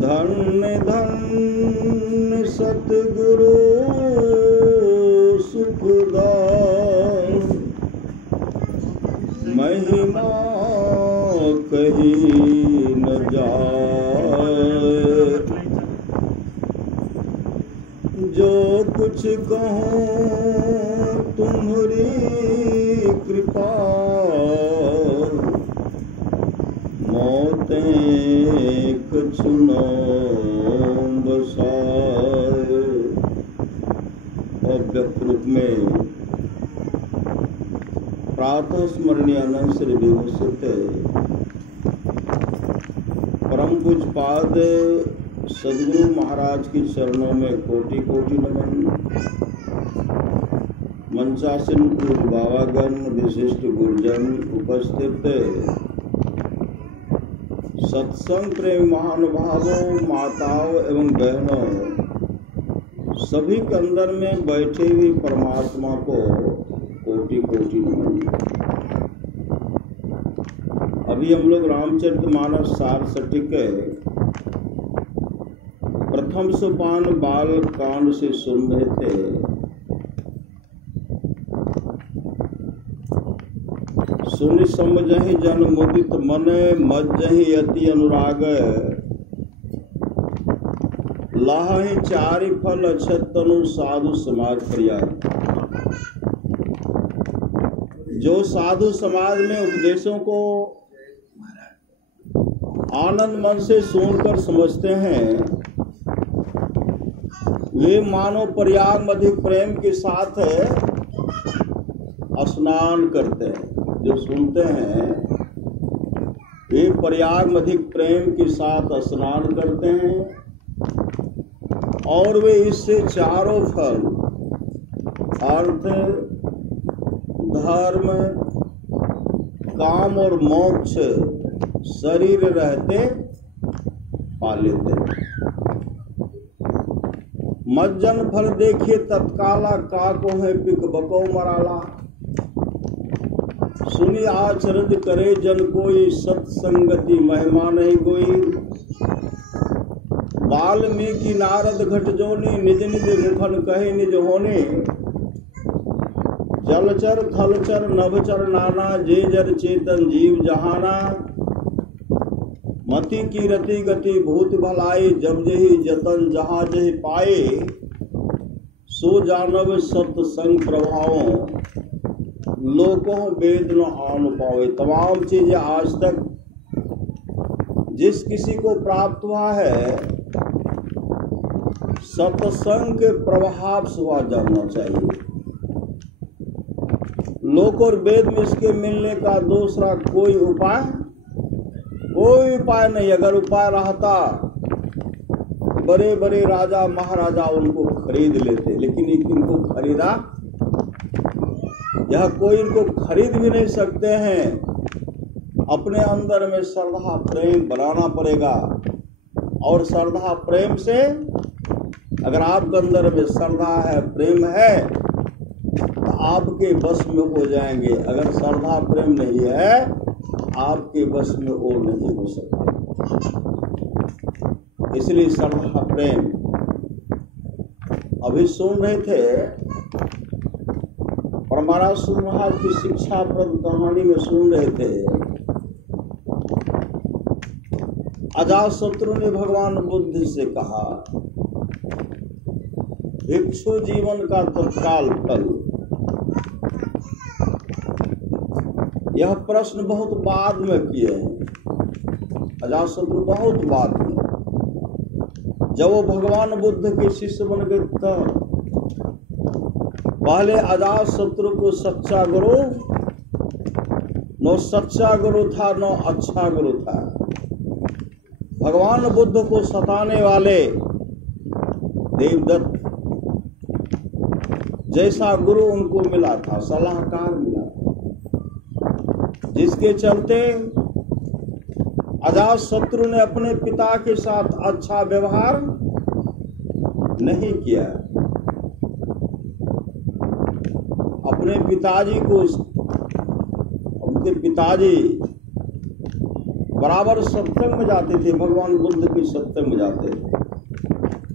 धन्य धन्य सतगुरु सुखदास, महिमा कही न जाए। जो कुछ कहूँ तुम्हारी कृपा, मौतें कछु न बसाए। और व्यक्त रूप में प्रातः स्मरणीय अनंत श्री विभूषित परम पूज्यपाद सदगुरु महाराज की चरणों में कोटि कोटि नमन। मंचासीन पूज्य बाबागण, विशिष्ट गुरुजन, उपस्थित सत्संग प्रेमी महानुभावों, माताओं एवं बहनों, सभी के अंदर में बैठे हुए परमात्मा को कोटि कोटि नमन। अभी हम लोग रामचरितमानस सार सटिक प्रथम सोपान बाल कांड से सुन रहे थे। सुनि समझहि जन मुदित मन, मज्जहि अति अनुराग। लाहि चारि फल अक्षत तनु, साधु समाज प्रिया। जो साधु समाज में उपदेशों को आनंद मन से सुनकर समझते हैं, वे मानो प्रयाग में अधिक प्रेम के साथ स्नान करते हैं। जो सुनते हैं वे प्रयाग में अधिक प्रेम के साथ स्नान करते हैं, और वे इससे चारों फल अर्थ, धर्म, काम और मोक्ष शरीर रहते पा लेते। मज्जन फल देखिए तत्काला, काको है पिक बको मराला। सुनी आचरज करे जन कोई, सत्संगति महिमा नहीं कोई। वाल्मीकि नारद घट जोनी, निज निज मुखन कहे निज होने। जलचर थलचर नभचर नाना, जे जर चेतन जीव जहाना। मति की रति गति भूत भलाई, जब जही जतन जहाँ जही पाए। सो जानव सत्संग प्रभावों, लोकों वेद न आन पावे। तमाम चीजें आज तक जिस किसी को प्राप्त हुआ है, सत्संग के प्रभाव से हुआ जानना चाहिए। लोक और वेद में इसके मिलने का दूसरा कोई उपाय नहीं। अगर उपाय रहता, बड़े बड़े राजा महाराजा उनको खरीद लेते, लेकिन इनको खरीदा, यह कोई इनको खरीद भी नहीं सकते हैं। अपने अंदर में श्रद्धा प्रेम बनाना पड़ेगा, और श्रद्धा प्रेम से, अगर आपके अंदर में श्रद्धा है, प्रेम है, तो आपके बस में हो जाएंगे। अगर श्रद्धा प्रेम नहीं है, आपके बस में वो नहीं हो सकते। इसलिए श्रद्धा प्रेम। अभी सुन रहे थे परमाराज महाराज की शिक्षाप्रद कहानी में सुन रहे थे। अजातशत्रु ने भगवान बुद्ध से कहा, भिक्षु जीवन का तत्काल फल। यह प्रश्न बहुत बाद में किए हैं अजातशत्रु, बहुत बाद में। जब वो भगवान बुद्ध के शिष्य बन गए तब पहले अजातशत्रु को सच्चा गुरु, न सच्चा गुरु था न अच्छा गुरु था। भगवान बुद्ध को सताने वाले देवदत्त जैसा गुरु उनको मिला था, सलाहकार मिला था, जिसके चलते अजातशत्रु ने अपने पिता के साथ अच्छा व्यवहार नहीं किया। अपने पिताजी को, उनके पिताजी बराबर सत्संग में जाते थे, भगवान बुद्ध के सत्संग में जाते थे,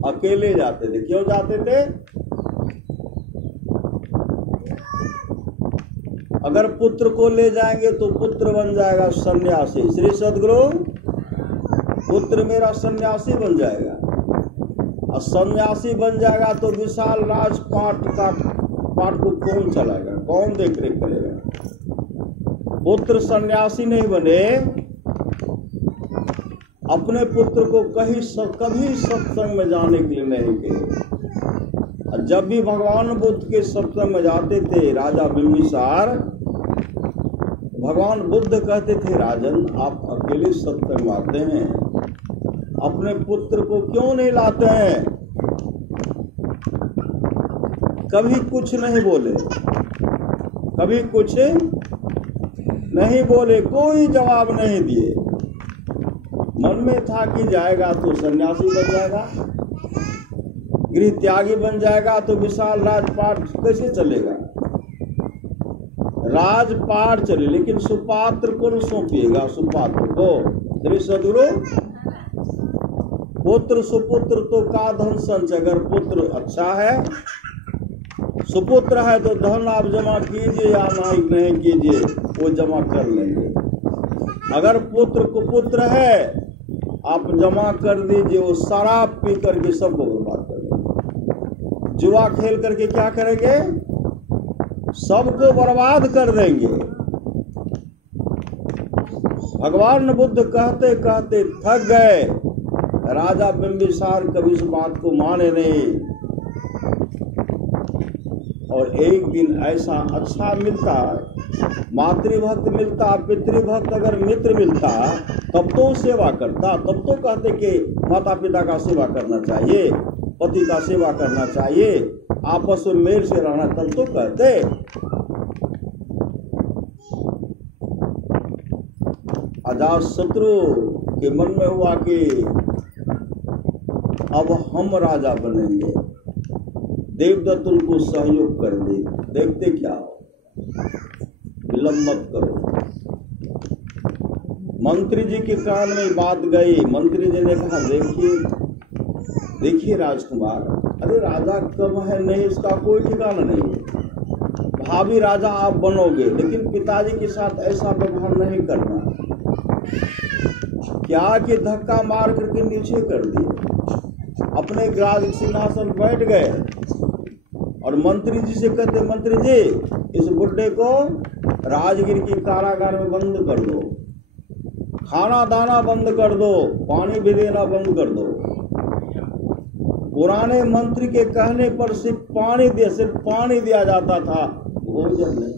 अकेले जाते थे। क्यों जाते थे? अगर पुत्र को ले जाएंगे तो पुत्र बन जाएगा सन्यासी। श्री सद्गुरु, पुत्र मेरा सन्यासी बन जाएगा, और सन्यासी बन जाएगा तो विशाल राजपाट को कौन चलाएगा, कौन देख रेख करेगा? पुत्र सन्यासी नहीं बने, अपने पुत्र को कभी सत्संग में जाने के लिए नहीं गए। जब भी भगवान बुद्ध के सत्संग में जाते थे राजा बिंबिसार, भगवान बुद्ध कहते थे, राजन आप अकेले सत्संग में आते हैं, अपने पुत्र को क्यों नहीं लाते हैं? कभी कुछ नहीं बोले, कभी कुछ नहीं बोले, कोई जवाब नहीं दिए। मन में था कि जाएगा तो सन्यासी बन जाएगा, गृह त्यागी बन जाएगा, तो विशाल राजपाट कैसे चलेगा? राजपाट चले, लेकिन सुपात्र को सौंपिएगा, सुपात्र को। श्री सद्गुरु, पुत्र सुपुत्र तो का धन संचय। अगर पुत्र अच्छा है, सुपुत्र है, तो धन आप जमा कीजिए या नहीं कीजिए, वो जमा कर लेंगे। अगर पुत्र कुपुत्र है, आप जमा कर दीजिए, वो शराब पी करके सबको बर्बाद कर देंगे। जुआ खेल करके क्या करेंगे? सबको बर्बाद कर देंगे। भगवान बुद्ध कहते कहते थक गए। राजा बिंबिसार कभी इस बात को माने नहीं। और एक दिन ऐसा अच्छा मिलता, मातृभक्त मिलता, पितृभक्त अगर मित्र मिलता, तब तो सेवा करता, तब तो कहते कि माता पिता का सेवा करना चाहिए, पति का सेवा करना चाहिए, आपस में मेल से रहना, तब तो कहते। अजातशत्रु के मन में हुआ कि अब हम राजा बनेंगे। देवदत्त उनको सहयोग कर दे। देखते क्या हो, विलंब मत करो। मंत्री जी के कान में बात गई। मंत्री जी ने कहा, देखिए राजकुमार, अरे राजा कब है नहीं इसका कोई ठिकाना नहीं है। भावी राजा आप बनोगे, लेकिन पिताजी के साथ ऐसा व्यवहार नहीं करना। क्या कि धक्का मार करके नीचे कर दिए, अपने राज सिंहासन बैठ गए। और मंत्री जी से कहते, मंत्री जी इस बुड्ढे को राजगीर की कारागार में बंद कर दो, खाना दाना बंद कर दो, पानी भी देना बंद कर दो। पुराने मंत्री के कहने पर सिर्फ पानी दिया जाता था, भोजन नहीं।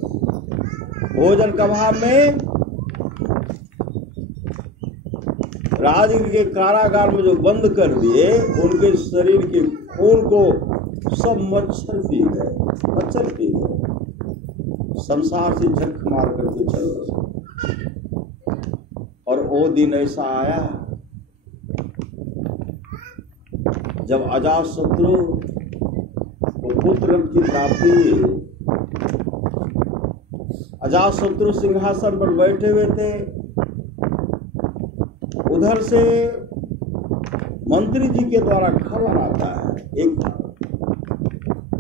भोजन का अभाव में राजगीर के कारागार में जो बंद कर दिए, उनके शरीर के खून को सब मच्छर पी गए, संसार से झक मार करके चल रहे। और वो दिन ऐसा आया जब अजातशत्रु को पुत्र की प्राप्ति हुई। अजातशत्रु सिंहासन पर बैठे हुए थे। उधर से मंत्री जी के द्वारा खबर आता है, एक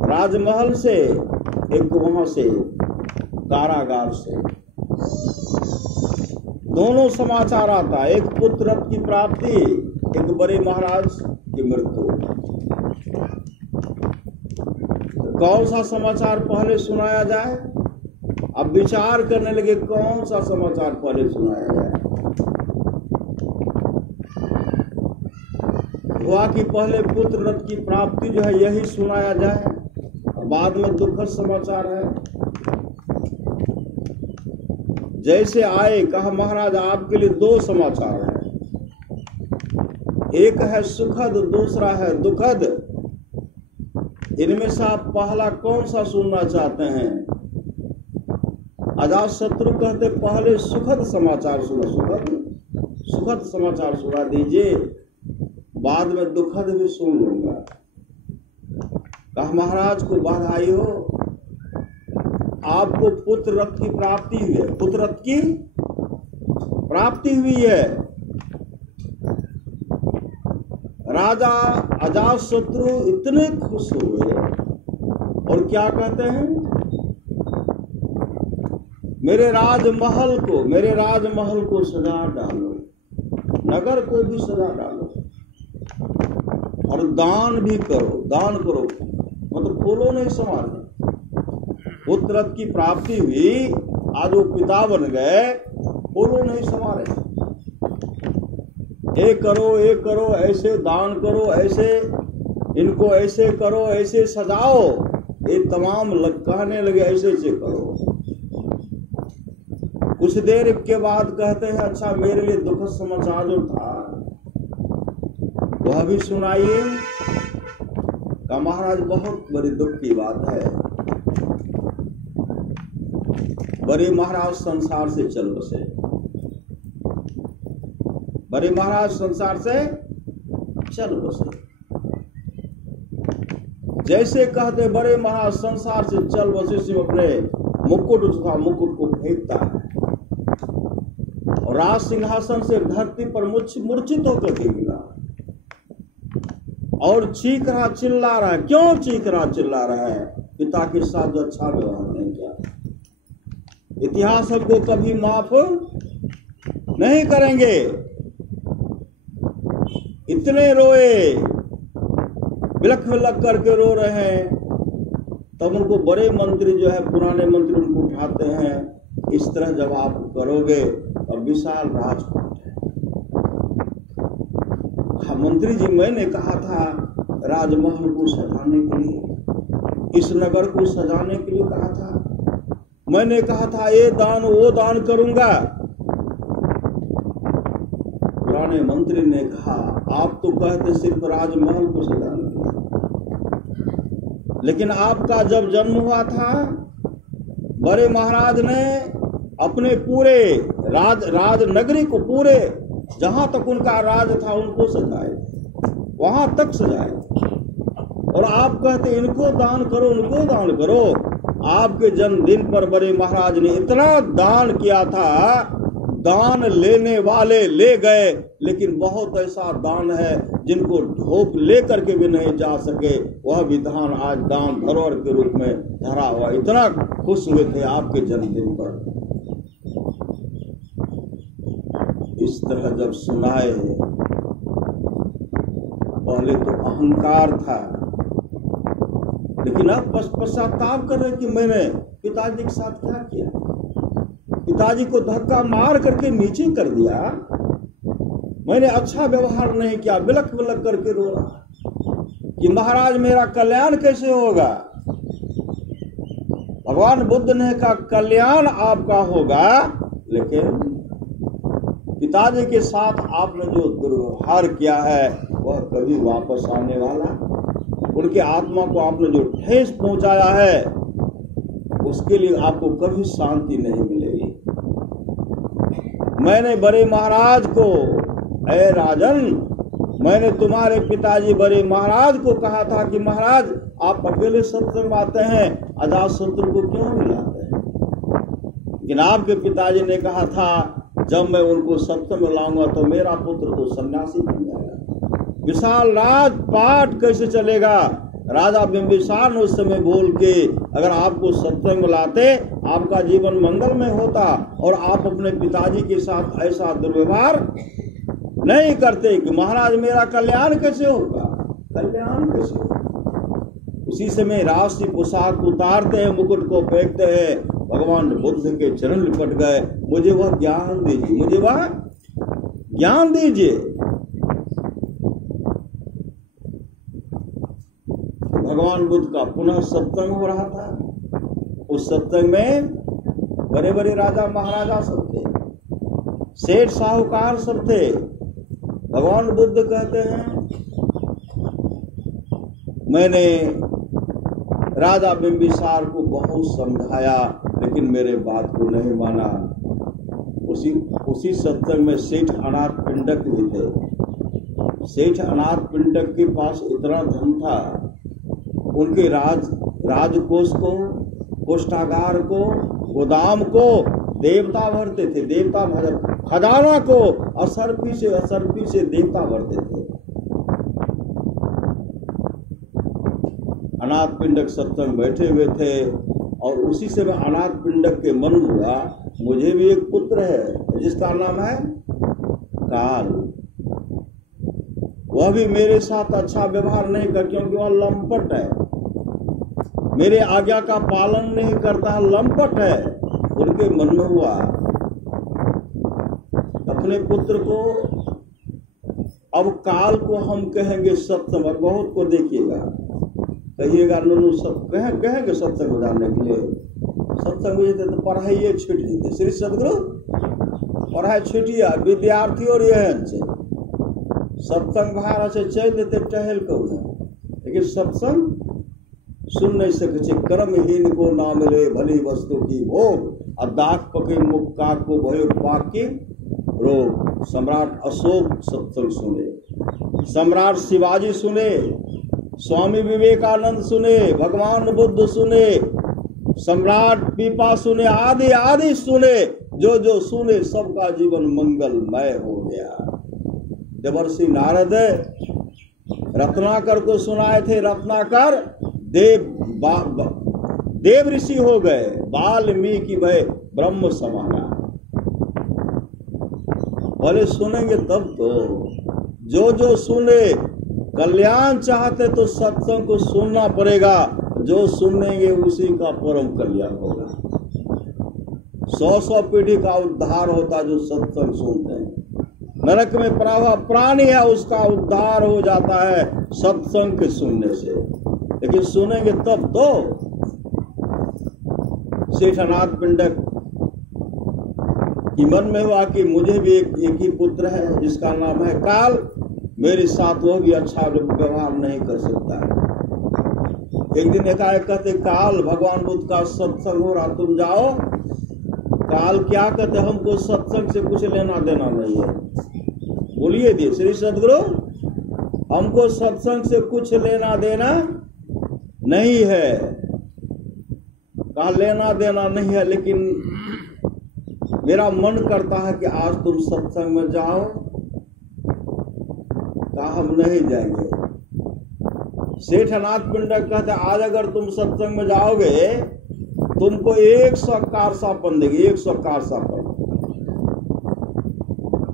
राजमहल से, एक वहां से कारागार से, दोनों समाचार आता है। एक पुत्र रत्न की प्राप्ति, एक बड़े महाराज की मृत्यु। कौन सा समाचार पहले सुनाया जाए? अब विचार करने लगे कौन सा समाचार पहले सुनाया जाए। हुआ कि पहले पुत्र रत्न की प्राप्ति जो है यही सुनाया जाए, और बाद में दुखद समाचार है। जैसे आए, कहा महाराज आपके लिए दो समाचार हैं, एक है सुखद, दूसरा है दुखद। इनमें से आप पहला कौन सा सुनना चाहते हैं? अजातशत्रु कहते पहले सुखद समाचार सुनो, सुखद समाचार सुना दीजिए, बाद में दुखद भी सुन लूंगा। कहा महाराज को बधाई हो, आपको पुत्र रत्न की प्राप्ति हुई है। पुत्र रत्न की प्राप्ति हुई है। राजा अजातशत्रु इतने खुश हुए और क्या कहते हैं, मेरे राजमहल को सजा डालो, नगर को भी सजा डालो और दान भी करो, दान करो, मतलब फूलों नहीं संवारे। पुत्र की प्राप्ति हुई, आज वो पिता बन गए, फूलों नहीं संवारे। ये करो, ऐसे दान करो, ऐसे इनको ऐसे करो, ऐसे सजाओ, ये तमाम कहने लगे ऐसे करो। कुछ देर के बाद कहते हैं, अच्छा मेरे लिए दुखद समाचार जो था वह भी सुनाइए। का महाराज बहुत बड़ी दुख की बात है, बड़े महाराज संसार से चल बसे, बड़े महाराज संसार से चल बसे। जैसे कहते बड़े महाराज संसार से चल बसे, से अपने मुकुट तथा मुकुट को फेंकता है और राज सिंहासन से धरती पर मूर्छित होकर के गिरा और चीख रहा चिल्ला रहा है। क्यों चीख रहा चिल्ला रहा है? पिता के साथ जो अच्छा व्यवहार नहीं किया, इतिहास हमको कभी माफ नहीं करेंगे। इतने रोए, बिलख बिलख करके रो रहे हैं। तब उनको बड़े मंत्री जो है, पुराने मंत्री उनको उठाते हैं, इस तरह जब आप करोगे और विशाल राजकोट है। हाँ मंत्री जी, मैंने कहा था राजमहल को सजाने के लिए, इस नगर को सजाने के लिए कहा था, मैंने कहा था ये दान वो दान करूंगा। पुराने मंत्री ने कहा, आप तो कहते सिर्फ राजमहल को सजाने के लिए, लेकिन आपका जब जन्म हुआ था, बड़े महाराज ने अपने पूरे राज नगरी को, पूरे जहां तक उनका राज था उनको सजाए, वहां तक सजाए। और आप कहते इनको दान करो, उनको दान करो। आपके जन्मदिन पर बड़े महाराज ने इतना दान किया था, दान लेने वाले ले गए, लेकिन बहुत ऐसा दान है जिनको ढोप लेकर के भी नहीं जा सके, वह भी दान आज दान धरोहर के रूप में धरा हुआ। इतना खुश हुए थे आपके जन्मदिन पर। इस तरह जब सुनाए, पहले तो अहंकार था, लेकिन अब पश्चाताप कर रहे कि मैंने पिताजी के साथ क्या किया, पिताजी को धक्का मार करके नीचे कर दिया, मैंने अच्छा व्यवहार नहीं किया। बिलख बिलख करके रो रहा कि महाराज मेरा कल्याण कैसे होगा। भगवान बुद्ध ने कहा कल्याण आपका होगा, लेकिन पिताजी के साथ आपने जो दुर्व्यवहार किया है वह कभी वापस आने वाला, उनके आत्मा को आपने जो ठेस पहुंचाया है उसके लिए आपको कभी शांति नहीं मिलेगी। मैंने बड़े महाराज को, ऐ राजन, मैंने तुम्हारे पिताजी बड़े महाराज को कहा था कि महाराज आप अकेले सत्संग में आते हैं, अजातशत्रु को क्यों मिलाते हैं? लेकिन आपके पिताजी ने कहा था जब मैं उनको सत्संग में लाऊंगा तो मेरा पुत्र तो सन्यासी बन जाएगा, विशाल राजपाट कैसे चलेगा। राजा बिंबिसार ने उस समय बोल के अगर आपको सत्संग में लाते आपका जीवन मंगलमय होता, और आप अपने पिताजी के साथ ऐसा दुर्व्यवहार नहीं करते कि महाराज मेरा कल्याण कैसे होगा, कल्याण कैसे होगा। उसी समय राष्ट्रीय पोशाक उतारते हैं, मुकुट को फेंकते हैं, भगवान बुद्ध के चरण लिपट गए, मुझे वह ज्ञान दीजिए, मुझे वह ज्ञान दीजिए। भगवान बुद्ध का पुनः सत्संग हो रहा था। उस सत्संग में बड़े बड़े राजा महाराजा सब थे, सेठ साहूकार सब थे। भगवान बुद्ध कहते हैं मैंने राजा बिंबिसार को बहुत समझाया, लेकिन मेरे बात को नहीं माना। उसी सत्संग में सेठ अनाथ पिंडक भी थे। सेठ अनाथ पिंडक के पास इतना धन था, उनके राजकोष को, कोष्ठागार को, गोदाम को देवता भरते थे, देवता खजाना को असरपी से देवता भरते थे। अनाथ पिंडक सत्संग बैठे हुए थे और उसी से मैं अनाथ पिंडक के मन हुआ, मुझे भी एक पुत्र है जिसका नाम है काल। वह भी मेरे साथ अच्छा व्यवहार नहीं कर, क्योंकि वह लंपट है, मेरे आज्ञा का पालन नहीं करता, लंपट है। उनके मन में हुआ अपने पुत्र को, अब काल को हम कहेंगे सत्संग, और बहुत को देखिएगा, कहिएगा नन्नू सब कहेंगे सत्संग जाने के लिए। सत्संग हो जाते तो पढ़ाई छूट जाते। श्री सदगुरु पढ़ाई छूटिया विद्यार्थी और यह सत्संग भार से चल देते टहल को, लेकिन सत्संग सुन नहीं सके। कर्महीन को ना मिले भली वस्तु की भोग, और दाख पके मुख काक को भयो पाक की रोग। सम्राट अशोक सत्संग सुने, सम्राट शिवाजी सुने, स्वामी विवेकानंद सुने, भगवान बुद्ध सुने, सम्राट पीपा सुने, आदि आदि सुने। जो जो सुने सबका जीवन मंगलमय हो गया। देवर्षि नारद रत्नाकर को सुनाए थे, रत्नाकर देव ऋषि हो गए, वाल्मीकि भय ब्रह्म समाना। बोले सुनेंगे तब तो, जो जो सुने कल्याण चाहते तो सत्संग को सुनना पड़ेगा, जो सुनेंगे उसी का परम कल्याण होगा। 100 पीढ़ी का उद्धार होता जो सत्संग सुनते हैं। नरक में पड़ा प्राणी है उसका उद्धार हो जाता है सत्संग के सुनने से, लेकिन सुनेंगे तब तो। सेठ अनाथ पिंडक की मन में हुआ कि मुझे भी एक ही पुत्र है जिसका नाम है काल, मेरे साथ होगी अच्छा व्यवहार नहीं कर सकता। एक दिन एकाएक कहते काल भगवान बुद्ध का सत्संग हो रहा, तुम जाओ। काल क्या कहते, हमको सत्संग से कुछ लेना देना नहीं है। बोलिए दी श्री सदगुरु, हमको सत्संग से कुछ लेना देना नहीं है। कहा लेना देना नहीं है, लेकिन मेरा मन करता है कि आज तुम सत्संग में जाओ। कहा हम नहीं जाएंगे। सेठ अनाथ पिंडक कहते आज अगर तुम सत्संग में जाओगे तुमको 100 कारसापन देगी, 100 कारसापन।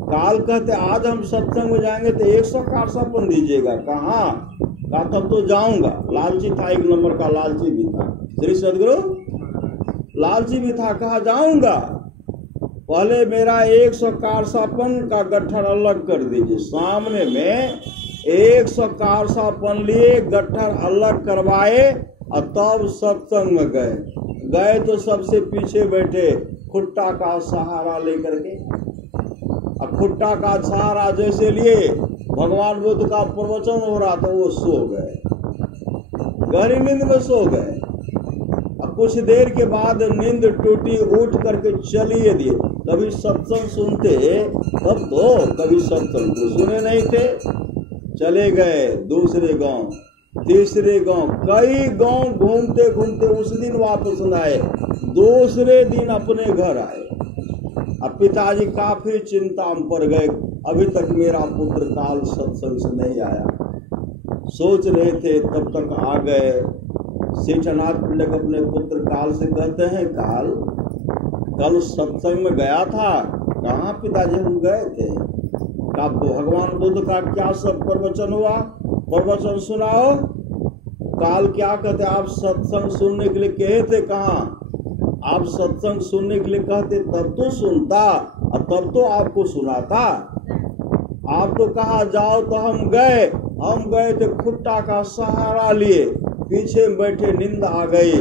काल कहते आज हम सत्संग में जाएंगे तो 100 कारसापन दीजिएगा। कहा तब तो जाऊंगा। लालची था, 1 नंबर का लालची भी था। श्री सदगुरु लालची भी था। कहा जाऊंगा, पहले मेरा 100 कारसापन का गट्ठर अलग कर दीजिए। सामने में 100 कारसापन लिए, गट्ठर अलग करवाए और तब सत्संग में गए तो सबसे पीछे बैठे खुट्टा का सहारा लेकर के। और खुट्टा का सहारा जैसे लिए भगवान बुद्ध का प्रवचन हो रहा था, वो सो गए, गहरी नींद में सो गए। और कुछ देर के बाद नींद टूटी, उठ करके चलिए दिए। कभी सत्संग सुनते तब तो, कभी सत्संग तो सुने नहीं थे। चले गए दूसरे गांव, तीसरे गांव, कई गांव घूमते घूमते उस दिन वापस न आए। दूसरे दिन अपने घर आए। अब पिताजी काफी चिंता में पड़ गए, अभी तक मेरा पुत्र काल सत्संग से नहीं आया। सोच रहे थे तब तक आ गए। सेठ अनाथ पिंडक अपने पुत्र काल से कहते हैं, काल कल सत्संग में गया था। कहाँ पिताजी हम गए थे। का भगवान बुद्ध का क्या सब प्रवचन हुआ, प्रवचन सुनाओ। काल क्या कहते, आप सत्संग सुनने के लिए कहे थे। कहाँ आप सत्संग सुनने के लिए कहते तब तो सुनता और तब तो आपको सुनाता। आप तो कहा जाओ तो हम गए थे, खुट्टा का सहारा लिए, पीछे बैठे, नींद आ गई।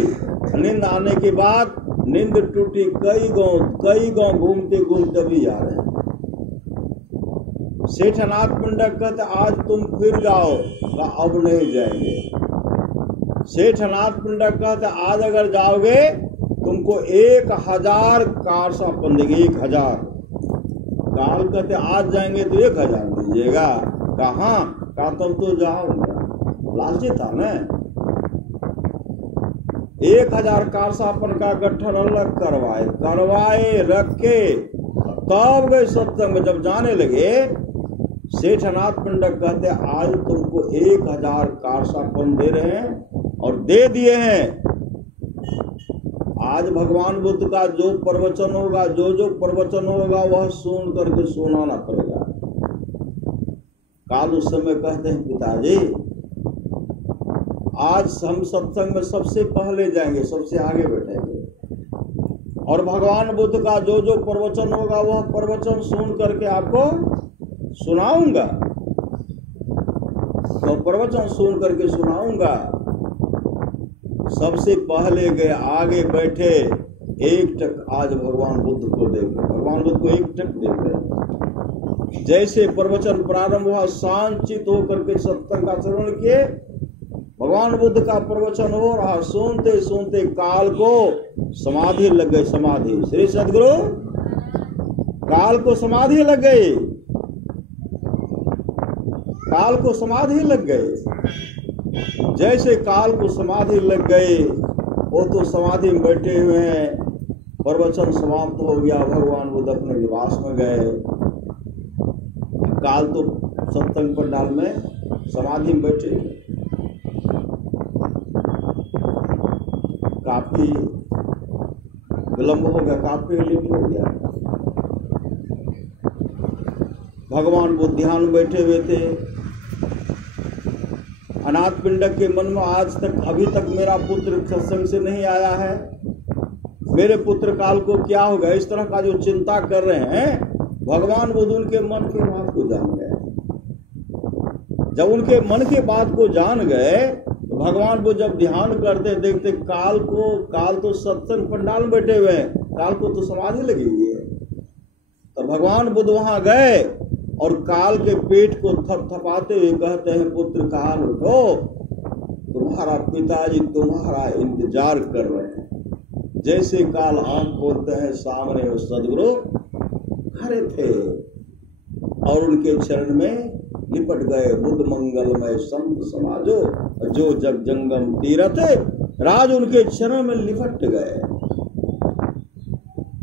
नींद आने के बाद नींद टूटी, कई गांव घूमते घूमते भी आ रहे। सेठ अनाथ पिंडक कहते आज तुम फिर जाओ। अब नहीं जाएंगे। सेठ अनाथ पिंडक कहते आज अगर जाओगे तुमको 1000 कारसापन देंगे, 1000। काल कहते आज जाएंगे तो 1000 दीजिएगा। कहाँ का तब तो जाऊंगा। लालची था ना। 1000 कारसापन का गट्ठर अलग करवाए रखे, तब गए सत्संग में। जब जाने लगे, सेठ अनाथ पिंडक कहते आज तुमको 1000 कारसापन दे रहे हैं और दे दिए हैं। आज भगवान बुद्ध का जो प्रवचन होगा, जो प्रवचन होगा वह सुन करके सुनाना पड़ेगा। काल उस समय कहते हैं पिताजी आज हम सत्संग में सबसे पहले जाएंगे, सबसे आगे बैठेंगे और भगवान बुद्ध का जो प्रवचन होगा वह प्रवचन सुन करके आपको सुनाऊंगा, तो प्रवचन सुन करके सुनाऊंगा। सबसे पहले गए, आगे बैठे, एक टक आज भगवान बुद्ध को देख रहे, भगवान बुद्ध को एक टक देख रहे। जैसे प्रवचन प्रारंभ हुआ, शांत होकर के सत्संग का श्रवण किए। भगवान बुद्ध का प्रवचन हो रहा, सुनते सुनते काल को समाधि लग गई। समाधि, श्री सदगुरु काल को समाधि लग गई, काल को समाधि लग गए। जैसे काल को समाधि लग गई, वो तो समाधि में बैठे हुए हैं। प्रवचन समाप्त हो गया, भगवान बुद्ध अपने निवास में गए। काल तो सत्संग पंडाल में समाधि में बैठे। काफी विलंब हो गया, काफी लेट हो गया। भगवान बुद्ध ध्यान में बैठे हुए थे। अनाथ पिंडक के मन में आज तक, अभी तक मेरा पुत्र सत्संग से नहीं आया है, मेरे पुत्र काल को क्या होगा, इस तरह का जो चिंता कर रहे हैं। भगवान बुद्ध उनके मन की बात को जान गए। जब उनके मन की बात को जान गए, तो भगवान बुद्ध जब ध्यान करते देखते काल तो सत्संग पंडाल में बैठे हुए हैं, काल को तो समाधि लगी हुई है। तो भगवान बुद्ध वहां गए और काल के पेट को थपथपाते हुए कहते हैं, पुत्र काल उठो, तुम्हारा पिताजी तुम्हारा इंतजार कर रहे हैं। जैसे काल आंख खोलते हैं, सामने वो सदगुरु खड़े थे और उनके चरण में लिपट गए। बुद्ध मंगलमय संत समाजो, जो जग जंगम तीरथ राज, उनके चरण में लिपट गए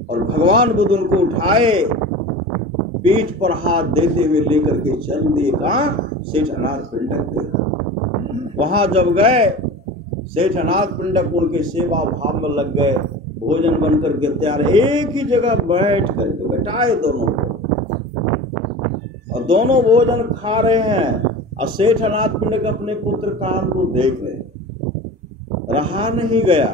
और भगवान बुद्ध उनको उठाए, पीठ पर हाथ देते हुए लेकर के चल दिए। कहाँ? सेठ अनाथ पिंडक के वहां जब गए, सेठ अनाथ पिंडक उनके सेवा भाव में लग गए। भोजन बनकर के तैयार, एक ही जगह बैठ करके बैठाए दोनों को और दोनों भोजन खा रहे हैं। और सेठ अनाथ पिंडक अपने पुत्र काल को देख रहे, रहा नहीं गया।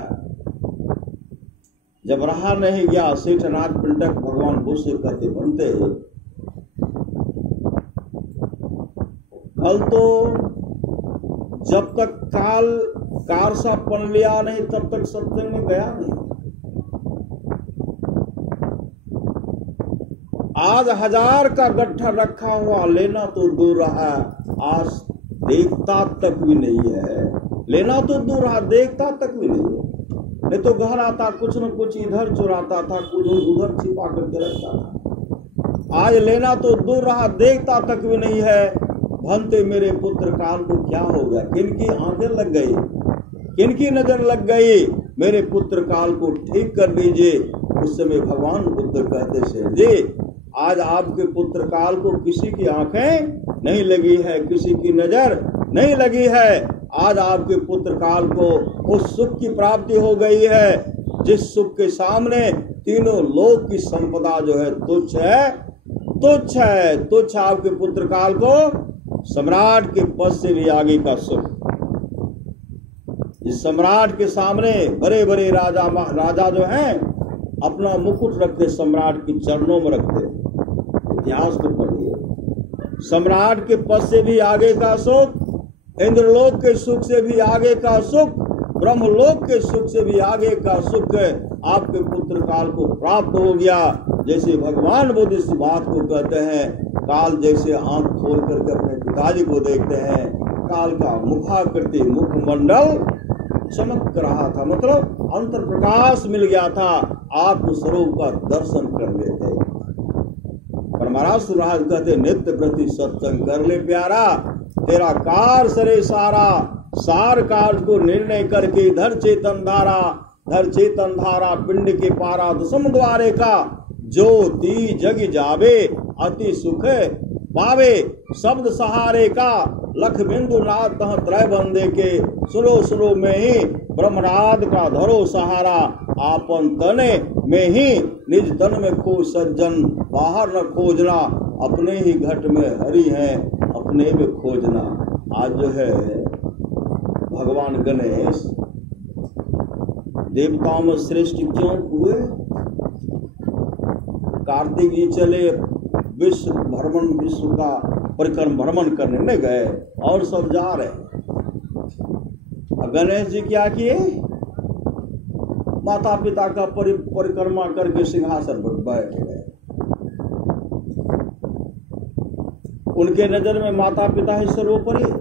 जब रहा नहीं गया, सेठ अनाथ पिंडक भगवान बुद्ध से कहते, बनते कल तो जब तक कार सा पन लिया नहीं तब तक सत्संग में गया नहीं। आज 1000 का गट्ठा रखा हुआ, लेना तो दूर रहा, आज देखता तक भी नहीं है। लेना तो दूर रहा, देखता तक भी नहीं है। नहीं तो घर आता, कुछ न कुछ इधर चुराता था, कुछ उधर छिपा करके रखता था। आज लेना तो दूर रहा, देखता तक भी नहीं है। भंते मेरे पुत्र काल को क्या हो गया, किनकी आंखें लग गई, किनकी नजर लग गई, मेरे पुत्र काल को ठीक कर दीजिए। उस समय भगवान बुद्ध कहते, शेर जी आज आपके पुत्र काल को किसी की आंखें नहीं लगी है, किसी की नजर नहीं लगी है। आज आपके पुत्र काल को उस सुख की प्राप्ति हो गई है जिस सुख के सामने तीनों लोक की संपदा जो है तुच्छ है, तुच्छ है, तुच्छ। आपके पुत्र काल को सम्राट के पद से भी आगे का सुख। इस सम्राट के सामने बड़े बड़े राजा जो हैं अपना मुकुट रखते, सम्राट के चरणों में रखते। इतिहास को पढ़िए। सम्राट के पद से भी आगे का सुख, इंद्रलोक के सुख से भी आगे का सुख, ब्रह्मलोक के सुख से भी आगे का सुख आपके पुत्र काल को प्राप्त हो गया। जैसे भगवान बुद्ध इस बात को कहते हैं, काल जैसे आंख खोल करके अपने पिताजी को देखते हैं, काल का मुखाकृति, मुखमंडल चमक रहा था, मतलब अंतर प्रकाश मिल गया था, आत्मस्वरूप का दर्शन कर लेते। पर महाराज सुराज कहते, नित्य प्रति सत्संग कर ले प्यारा, तेरा कार सरे सारा, सार कार्य को निर्णय करके धर चेतन धारा, धर चेतन धारा, पिंड के पारा दसम द्वारे का, ज्योति जग जावे अति सुख पावे। शब्द सहारे का लख बिंदु नाथ तह त्रय बंदे के, सुनो सुनो में ही ब्रह्मराद का धरो सहारा। आपन तने में ही निज तन में खो सज्जन, बाहर न खोजना अपने ही घट में हरि है, अपने में खोजना। आज जो है भगवान गणेश देवताओं में श्रेष्ठ क्यों हुए? कार्तिक जी चले विश्व का परिक्रम भ्रमण करने नहीं गए और सब जा रहे। गणेश जी क्या किए? माता पिता का परिक्रमा करके सिंहासन पर बैठ गए। उनके नजर में माता पिता ही सर्वोपरि,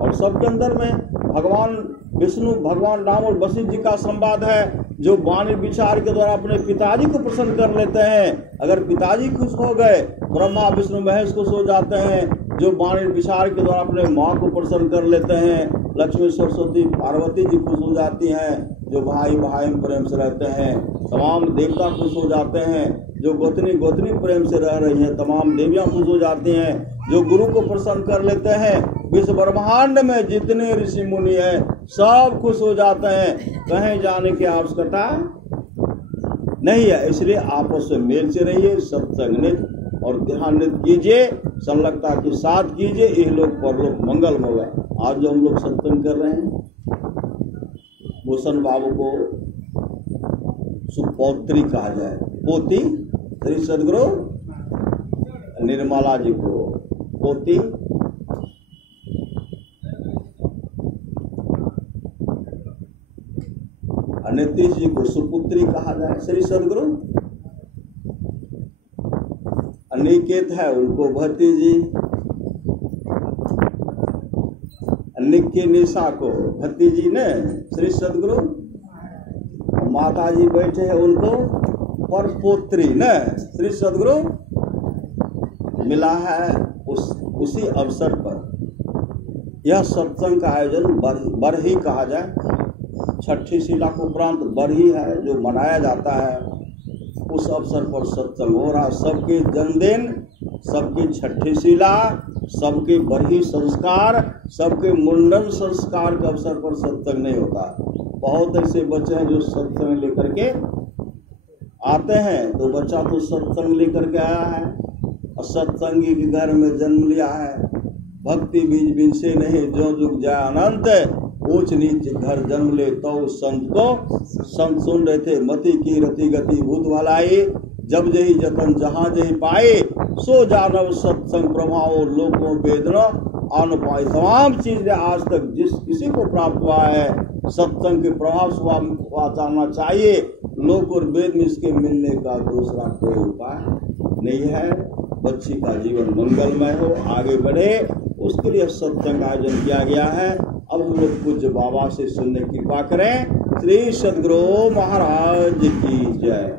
और सबके अंदर में भगवान विष्णु, भगवान राम और वशिष्ठ जी का संवाद है, जो वाणी विचार के द्वारा अपने पिताजी को प्रसन्न कर लेते हैं। अगर पिताजी खुश हो गए, ब्रह्मा विष्णु महेश खुश हो जाते हैं। जो वाणी विचार के द्वारा अपने माँ को प्रसन्न कर लेते हैं, लक्ष्मी सरस्वती पार्वती जी खुश हो जाती हैं। जो भाई भाई प्रेम से रहते हैं, तमाम देवता खुश हो जाते हैं। जो गोतनी गोतनी प्रेम से रह रही हैं, तमाम देवियां खुश हो जाती हैं। जो गुरु को प्रसन्न कर लेते हैं, विश्व ब्रह्मांड में जितने ऋषि मुनि हैं सब खुश हो जाते हैं। कहीं जाने की आवश्यकता नहीं है। इसलिए आपस में मेल से रहिए, सत्संग और ध्यानित कीजिए, संलग्नता के साथ कीजिए, इहलोक परलोक मंगल होगा। आज जो हम लोग सत्संग कर रहे हैं, भूषण बाबू को सुपौत्री कहा जाए, पोती श्री सदगुरु निर्मला जी को पोती, नीतीश जी को सुपुत्री कहा जाए श्री सदगुरु। अनिकेत है उनको भतीजी, निक्की निशा को भतीजी ने श्री सदगुरु। माता जी बैठे हैं उनको परपोत्री ने श्री सदगुरु। मिला है उसी अवसर पर यह सत्संग का आयोजन बरही कहा जाए। छठी शिला को उपरांत बरही है जो मनाया जाता है। उस अवसर पर सत्संग हो रहा। सबके जन्मदिन, सबकी छठी शिला, सबके बरही संस्कार, सबके मुंडन संस्कार के अवसर पर सत्संग नहीं होता। बहुत ऐसे बच्चे हैं जो सत्संग लेकर के आते हैं, तो बच्चा तो सत्संग लेकर के आया है और सत्संगी के घर में जन्म लिया है। भक्ति बीज बिन से नहीं जो जुग जाए अनंत, ऊंच नीच घर जन्म ले तो संत को। संत सुन रहे थे मति की रति गति भूत भलाई, जब जही जतन जहाँ जही पाए, सो जानव सत्संग प्रभाव लोकों वेदना आन पाए। तमाम चीजें आज तक जिस किसी को प्राप्त हुआ है, सत्संग के प्रभाव से जानना चाहिए। लोक और वेद में इसके मिलने का दूसरा कोई उपाय नहीं है। बच्ची का जीवन मंगलमय हो, आगे बढ़े, उसके लिए सत्संग आयोजन किया गया है। अब हम लोग पूज्य बाबा से सुनने की कृपा करें। श्री सद्गुरु महाराज की जय।